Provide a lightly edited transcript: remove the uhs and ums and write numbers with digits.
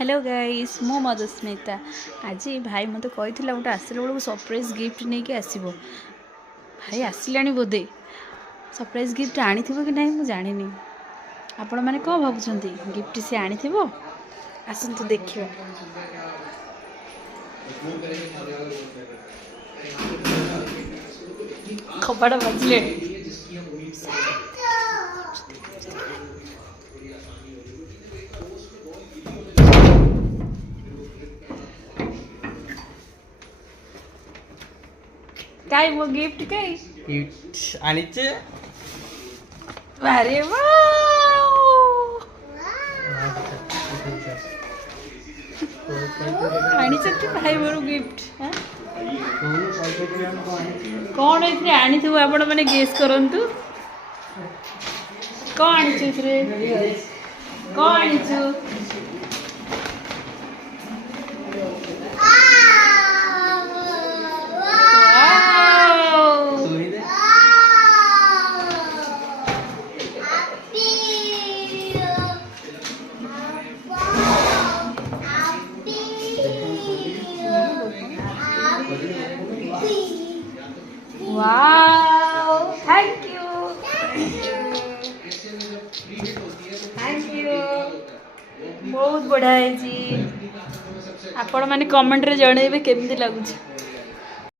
Hello guys मो मधुस्मिता आज भाई मत कही गोटे आसला बेलू सरप्राइज गिफ्ट नहीं कि आसब भाई आसला बोधे सरप्राइज गिफ्ट आनी कि नहीं मुझे जानी आपण मैंने कौन भावुं गिफ्ट सी आनी आसतु देखिए कपाड़ बजले काय वो गिफ्ट काय गिफ्ट आनीचे अरे वाव आनीचे भाई मोर गिफ्ट कौन एथरे आनी थु आपण माने गेस करंतु कौन आनी छु एथरे कौन आनी छु वाओ थैंक यू बहुत बढ़िया है जी आपण माने कमेंट रे जणेबे केमती लागुछ।